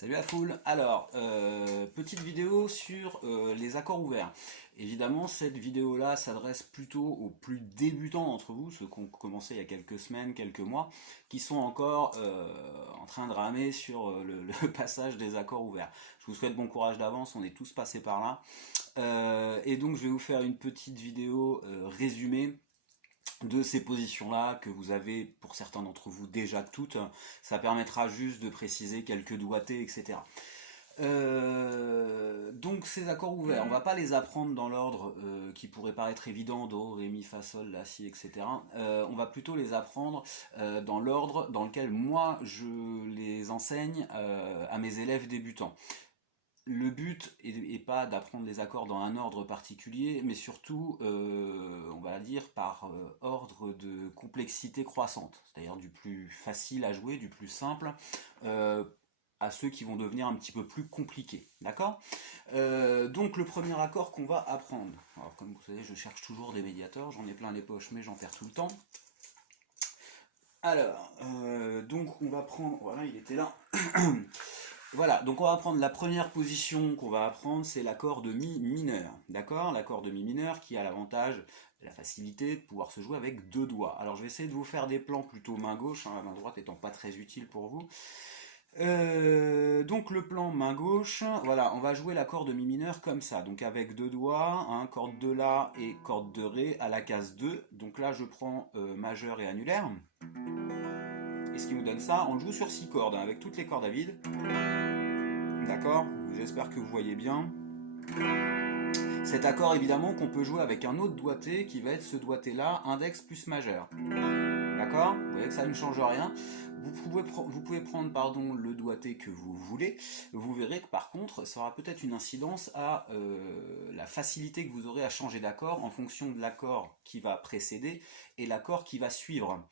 Salut la foule. Alors, petite vidéo sur les accords ouverts. Évidemment, cette vidéo-là s'adresse plutôt aux plus débutants d'entre vous, ceux qui ont commencé il y a quelques semaines, quelques mois, qui sont encore en train de ramer sur le passage des accords ouverts. Je vous souhaite bon courage d'avance, on est tous passés par là. Et donc, je vais vous faire une petite vidéo résumée de ces positions-là que vous avez pour certains d'entre vous déjà toutes. Ça permettra juste de préciser quelques doigtés, etc. Donc ces accords ouverts, on va pas les apprendre dans l'ordre qui pourrait paraître évident, do, ré, mi, fa, sol, la, si, etc. On va plutôt les apprendre dans l'ordre dans lequel moi je les enseigne à mes élèves débutants. Le but est pas d'apprendre les accords dans un ordre particulier, mais surtout, on va dire, par ordre de complexité croissante, c'est-à-dire du plus facile à jouer, du plus simple, à ceux qui vont devenir un petit peu plus compliqués, d'accord? Donc le premier accord qu'on va apprendre, alors comme vous savez, je cherche toujours des médiateurs, j'en ai plein les poches, mais j'en perds tout le temps. Alors, donc on va prendre, voilà, il était là. Voilà, donc on va prendre la première position qu'on va apprendre, c'est l'accord de mi mineur, d'accord? L'accord de mi mineur qui a l'avantage, la facilité de pouvoir se jouer avec deux doigts. Alors je vais essayer de vous faire des plans plutôt main gauche, hein, la main droite étant pas très utile pour vous. Donc le plan main gauche, voilà, on va jouer l'accord de mi mineur comme ça, donc avec deux doigts, hein, corde de la et corde de ré à la case 2. Donc là je prends majeur et annulaire. Et ce qui nous donne ça, on le joue sur 6 cordes, hein, avec toutes les cordes à vide. D'accord? J'espère que vous voyez bien. Cet accord, évidemment, qu'on peut jouer avec un autre doigté qui va être ce doigté-là, index plus majeur. D'accord? Vous voyez que ça ne change rien. Vous pouvez prendre pardon, le doigté que vous voulez. Vous verrez que par contre, ça aura peut-être une incidence à la facilité que vous aurez à changer d'accord en fonction de l'accord qui va précéder et l'accord qui va suivre.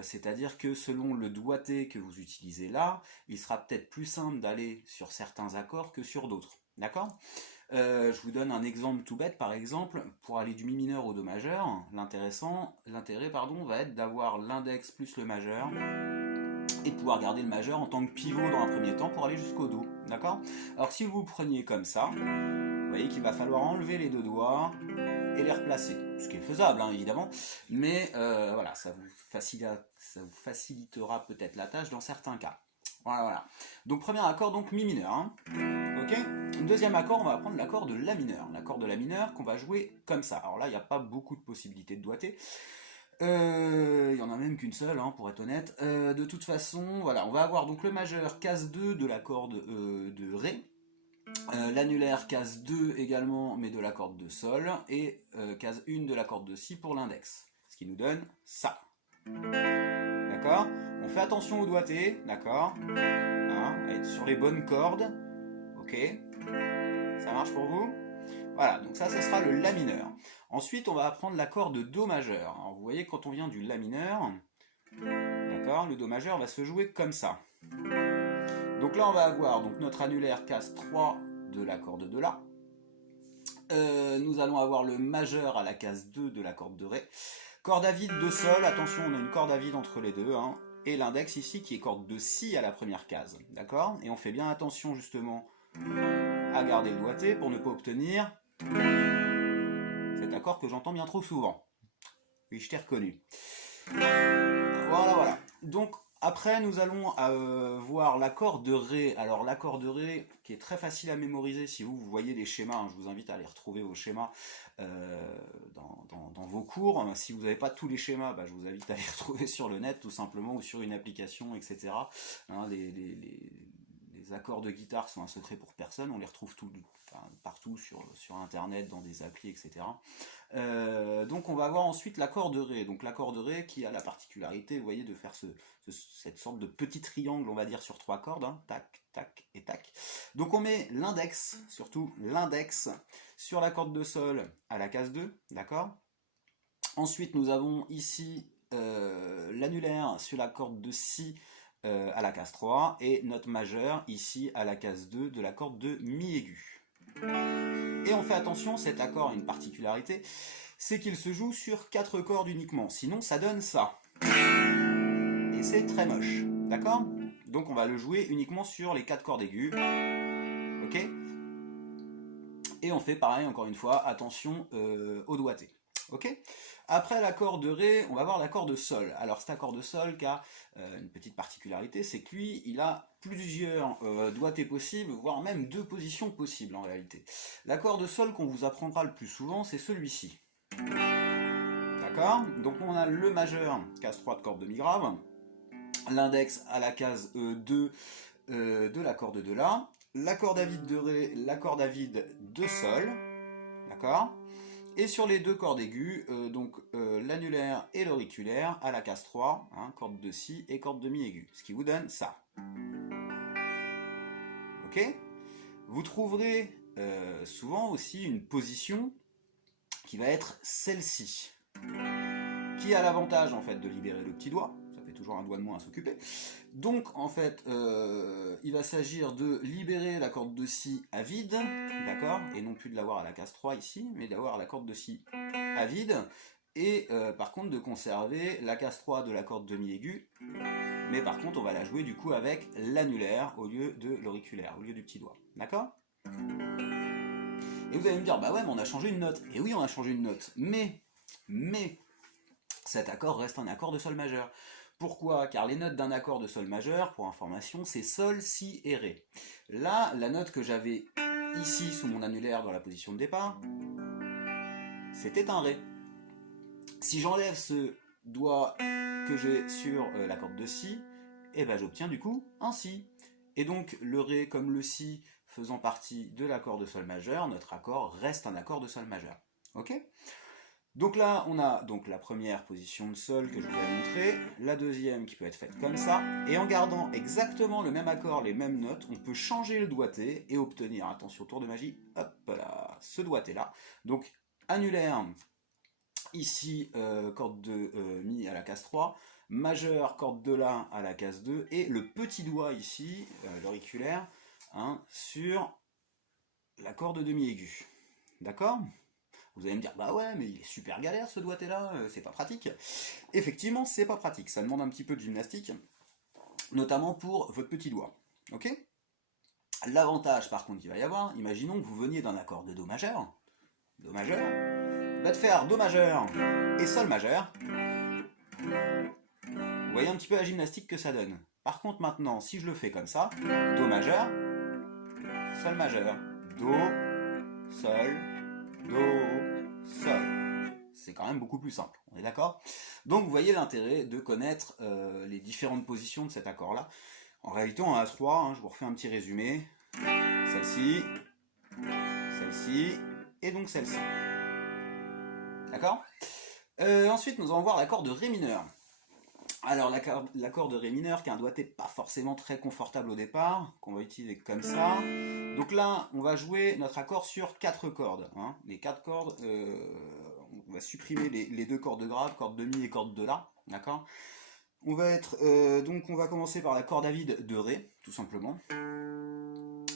C'est-à-dire que selon le doigté que vous utilisez là, il sera peut-être plus simple d'aller sur certains accords que sur d'autres. D'accord? Je vous donne un exemple tout bête, par exemple, pour aller du mi mineur au do majeur, l'intérêt va être d'avoir l'index plus le majeur, et de pouvoir garder le majeur en tant que pivot dans un premier temps pour aller jusqu'au do, d'accord? Alors si vous preniez comme ça, vous voyez qu'il va falloir enlever les deux doigts et les replacer, ce qui est faisable, hein, évidemment, mais voilà, ça vous facilitera peut-être la tâche dans certains cas. Voilà. Donc premier accord, donc mi mineur, hein. Ok. Deuxième accord, on va prendre l'accord de la mineur. L'accord de la mineur qu'on va jouer comme ça. Alors là, il n'y a pas beaucoup de possibilités de doigté. Il y en a même qu'une seule, hein, pour être honnête. De toute façon, voilà, on va avoir donc le majeur, case 2 de la corde de ré. L'annulaire, case 2 également, mais de la corde de sol. Et case 1 de la corde de si pour l'index. Ce qui nous donne ça. D'accord? On fait attention au doigté, d'accord? Hein, être sur les bonnes cordes. Ok, ça marche pour vous? Voilà, donc ça, ce sera le la mineur. Ensuite, on va apprendre l'accord de do majeur. Alors, vous voyez, quand on vient du la mineur, d'accord, le do majeur va se jouer comme ça. Donc là, on va avoir donc, notre annulaire case 3 de la corde de la. Nous allons avoir le majeur à la case 2 de la corde de ré. Corde à vide de sol, attention, on a une corde à vide entre les deux, hein. Et l'index ici qui est corde de si à la première case, d'accord? Et on fait bien attention justement à garder le doigté pour ne pas obtenir cet accord que j'entends bien trop souvent. Oui, je t'ai reconnu. Voilà. Donc après nous allons voir l'accord de ré. Alors l'accord de ré qui est très facile à mémoriser si vous voyez les schémas, hein, je vous invite à aller retrouver vos schémas dans vos cours. Si vous n'avez pas tous les schémas, je vous invite à les retrouver sur le net tout simplement ou sur une application, etc. Hein, les accords de guitare sont un secret pour personne, on les retrouve partout sur internet, dans des applis, etc. Donc on va voir ensuite l'accord de ré. Donc l'accord de ré qui a la particularité, vous voyez, de faire cette sorte de petit triangle, on va dire, sur 3 cordes, hein, tac, tac et tac. Donc on met l'index, surtout l'index, sur la corde de sol à la case 2, d'accord? Ensuite nous avons ici l'annulaire sur la corde de si à la case 3 et notre majeur ici à la case 2 de la corde de mi aigu. Et on fait attention, cet accord a une particularité, c'est qu'il se joue sur 4 cordes uniquement, sinon ça donne ça. Et c'est très moche, d'accord? Donc on va le jouer uniquement sur les 4 cordes aiguës. Ok? Et on fait pareil, encore une fois, attention au doigté. Ok? Après l'accord de Ré, on va voir l'accord de Sol. Alors cet accord de Sol qui a une petite particularité, c'est que lui, il a plusieurs doigtés possibles, voire même 2 positions possibles en réalité. L'accord de Sol qu'on vous apprendra le plus souvent, c'est celui-ci. D'accord? Donc on a le majeur, case 3 de corde demi-grave, l'index à la case 2 de l'accord de La, l'accord David de Ré, l'accord David de Sol, d'accord? Et sur les 2 cordes aiguës, l'annulaire et l'auriculaire à la case 3, hein, corde de Si et corde demi-aiguë, ce qui vous donne ça. Ok? Vous trouverez souvent aussi une position qui va être celle-ci, qui a l'avantage en fait de libérer le petit doigt, ça fait toujours un doigt de moins à s'occuper. Donc en fait, il va s'agir de libérer la corde de Si à vide, d'accord, et non plus de l'avoir à la case 3 ici, mais d'avoir la corde de Si à vide, et par contre de conserver la case 3 de la corde demi-aiguë, mais par contre on va la jouer du coup avec l'annulaire au lieu de l'auriculaire, au lieu du petit doigt, d'accord? Et vous allez me dire, bah ouais, mais on a changé une note. Et oui, on a changé une note, mais cet accord reste un accord de Sol majeur. Pourquoi? Car les notes d'un accord de Sol majeur, pour information, c'est Sol, Si et Ré. Là, la note que j'avais ici sous mon annulaire dans la position de départ, c'était un Ré. Si j'enlève ce doigt que j'ai sur la corde de Si, et ben j'obtiens du coup un Si. Et donc le Ré comme le Si faisant partie de l'accord de Sol majeur, notre accord reste un accord de Sol majeur. Ok? Donc là, on a donc la première position de Sol que je vous avais montré, la deuxième qui peut être faite comme ça, et en gardant exactement le même accord, les mêmes notes, on peut changer le doigté et obtenir, attention, tour de magie, hop là, ce doigté là. Donc annulaire, ici corde de Mi à la case 3, majeur, corde de La à la case 2, et le petit doigt ici, l'auriculaire, hein, sur la corde de Mi aiguë. D'accord? Vous allez me dire, bah ouais, mais il est super galère ce doigté là, c'est pas pratique. Effectivement, c'est pas pratique, ça demande un petit peu de gymnastique, notamment pour votre petit doigt. Ok? L'avantage par contre qu'il va y avoir, imaginons que vous veniez d'un accord de Do majeur, va te faire Do majeur et Sol majeur. Vous voyez un petit peu la gymnastique que ça donne. Par contre maintenant, si je le fais comme ça, Do majeur, Sol majeur, Do, Sol, Do, Sol. C'est quand même beaucoup plus simple, on est d'accord? Donc vous voyez l'intérêt de connaître les différentes positions de cet accord-là. En réalité, on en a 3, hein, je vous refais un petit résumé. Celle-ci, celle-ci, et donc celle-ci. D'accord? Ensuite, nous allons voir l'accord de Ré mineur. Alors, l'accord de Ré mineur, qui est un doigté pas forcément très confortable au départ, qu'on va utiliser comme ça. Donc là, on va jouer notre accord sur 4 cordes. Hein. Les 4 cordes, on va supprimer les 2 cordes graves, corde de Mi et corde de La. D'accord? On va commencer par l'accord David de Ré, tout simplement.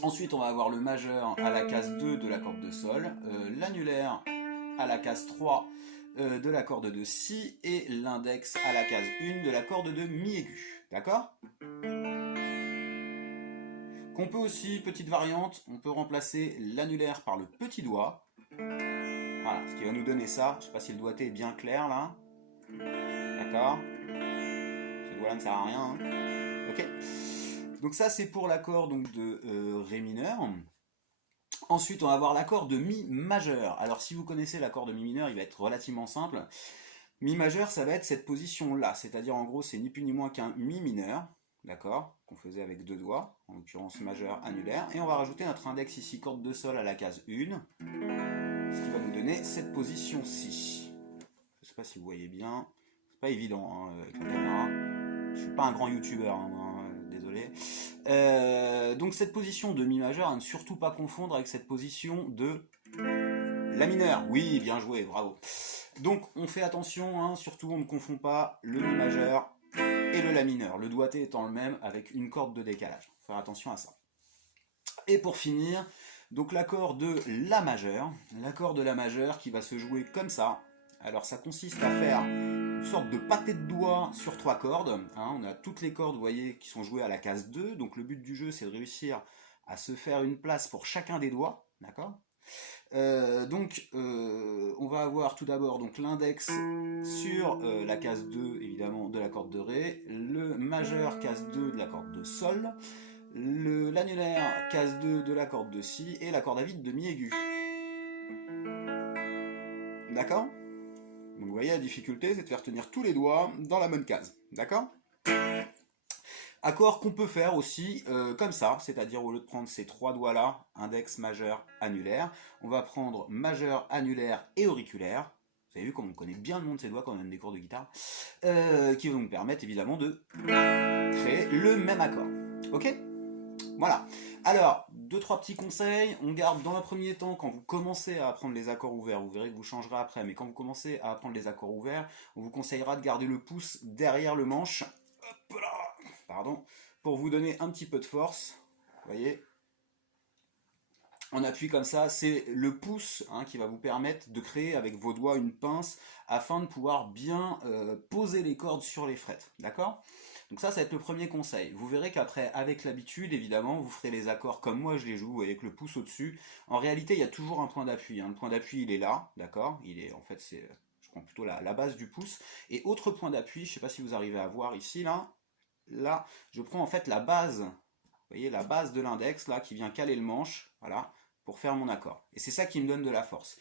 Ensuite, on va avoir le majeur à la case 2 de la corde de Sol, l'annulaire à la case 3 de la corde de Si et l'index à la case 1 de la corde de Mi aiguë. D'accord? Qu'on peut aussi, petite variante, on peut remplacer l'annulaire par le petit doigt. Voilà, ce qui va nous donner ça. Je ne sais pas si le doigté est bien clair là. D'accord? Ce doigt là ne sert à rien. Hein. Ok? Donc ça c'est pour l'accord de Ré mineur. Ensuite on va avoir l'accord de Mi majeur. Alors si vous connaissez l'accord de Mi mineur, il va être relativement simple. Mi majeur ça va être cette position là, c'est-à-dire en gros c'est ni plus ni moins qu'un Mi mineur, d'accord, qu'on faisait avec 2 doigts, en l'occurrence majeur annulaire, et on va rajouter notre index ici, corde de Sol à la case 1, ce qui va nous donner cette position-ci. Je ne sais pas si vous voyez bien, c'est pas évident hein, avec la caméra, je suis pas un grand youtubeur, hein, désolé. Donc cette position de Mi majeur, à ne surtout pas confondre avec cette position de La mineur. Oui, bien joué, bravo. Donc on fait attention, hein, surtout on ne confond pas le Mi majeur et le La mineur, le doigté étant le même avec une corde de décalage. Faut faire attention à ça. Et pour finir, donc l'accord de La majeur qui va se jouer comme ça. Alors ça consiste à faire une sorte de pâté de doigts sur 3 cordes. Hein. On a toutes les cordes, vous voyez, qui sont jouées à la case 2. Donc le but du jeu, c'est de réussir à se faire une place pour chacun des doigts. D'accord ? On va avoir tout d'abord donc l'index sur la case 2, évidemment, de la corde de Ré, le majeur case 2 de la corde de Sol, l'annulaire case 2 de la corde de Si, et la corde à vide de Mi aigu. D'accord ? Donc vous voyez, la difficulté, c'est de faire tenir tous les doigts dans la bonne case. D'accord ? Accord qu'on peut faire aussi comme ça, c'est-à-dire au lieu de prendre ces 3 doigts-là, index, majeur, annulaire, on va prendre majeur, annulaire et auriculaire. Vous avez vu comme on connaît bien le nom de ces doigts quand on donne des cours de guitare, qui vont nous permettre évidemment de créer le même accord. Ok ? Voilà. Alors, 2-3 petits conseils. On garde dans un premier temps, quand vous commencez à apprendre les accords ouverts, vous verrez que vous changerez après, mais quand vous commencez à apprendre les accords ouverts, on vous conseillera de garder le pouce derrière le manche. Hop là, pardon, pour vous donner un petit peu de force. Vous voyez ? On appuie comme ça, c'est le pouce qui va vous permettre de créer avec vos doigts une pince afin de pouvoir bien poser les cordes sur les frettes. D'accord ? Donc ça va être le premier conseil. Vous verrez qu'après, avec l'habitude, évidemment, vous ferez les accords comme moi je les joue, avec le pouce au-dessus. En réalité, il y a toujours un point d'appui. Le point d'appui, il est là, d'accord ? Il est, en fait, je prends plutôt la base du pouce. Et autre point d'appui, je ne sais pas si vous arrivez à voir ici, là, je prends en fait la base, vous voyez, la base de l'index, là, qui vient caler le manche, voilà, pour faire mon accord. Et c'est ça qui me donne de la force.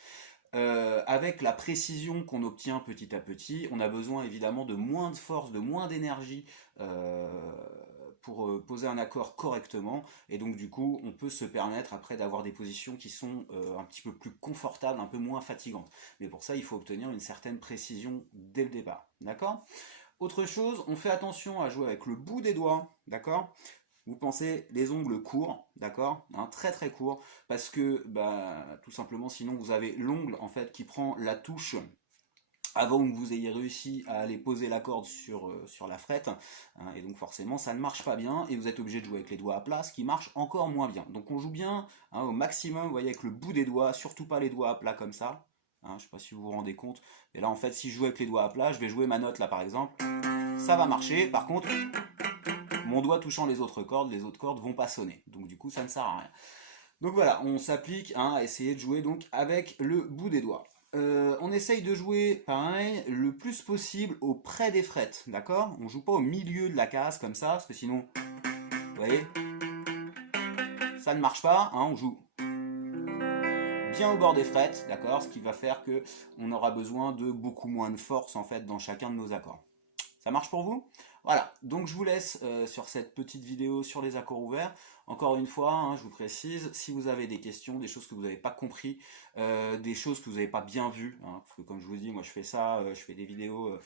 Avec la précision qu'on obtient petit à petit, on a besoin évidemment de moins de force, de moins d'énergie pour poser un accord correctement, et donc du coup on peut se permettre après d'avoir des positions qui sont un petit peu plus confortables, un peu moins fatigantes. Mais pour ça il faut obtenir une certaine précision dès le départ, d'accord ? Autre chose, on fait attention à jouer avec le bout des doigts, d'accord ? Vous pensez les ongles courts, d'accord, très très courts, parce que tout simplement sinon vous avez l'ongle en fait qui prend la touche avant que vous ayez réussi à aller poser la corde sur la frette, et donc forcément ça ne marche pas bien et vous êtes obligé de jouer avec les doigts à plat, ce qui marche encore moins bien. Donc on joue bien au maximum, vous voyez, avec le bout des doigts, surtout pas les doigts à plat comme ça. Je ne sais pas si vous vous rendez compte, mais là en fait si je joue avec les doigts à plat, je vais jouer ma note là par exemple, ça va marcher, par contre mon doigt touchant les autres cordes vont pas sonner. Donc du coup, ça ne sert à rien. Donc voilà, on s'applique à essayer de jouer donc avec le bout des doigts. On essaye de jouer, pareil, le plus possible auprès des frettes, d'accord ? On joue pas au milieu de la case comme ça, parce que sinon, vous voyez, ça ne marche pas. On joue bien au bord des frettes, d'accord ? Ce qui va faire que on aura besoin de beaucoup moins de force en fait dans chacun de nos accords. Ça marche pour vous ? Voilà, donc je vous laisse sur cette petite vidéo sur les accords ouverts. Encore une fois, je vous précise, si vous avez des questions, des choses que vous n'avez pas compris, des choses que vous n'avez pas bien vues, parce que comme je vous dis, moi je fais ça, je fais des vidéos,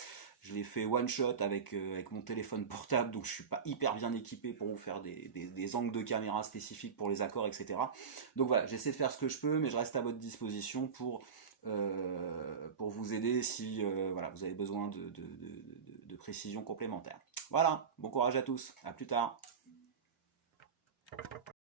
je les fais one shot avec mon téléphone portable, donc je ne suis pas hyper bien équipé pour vous faire des angles de caméra spécifiques pour les accords, etc. Donc voilà, j'essaie de faire ce que je peux, mais je reste à votre disposition pour vous aider si voilà, vous avez besoin de précisions complémentaires. Voilà, bon courage à tous, à plus tard.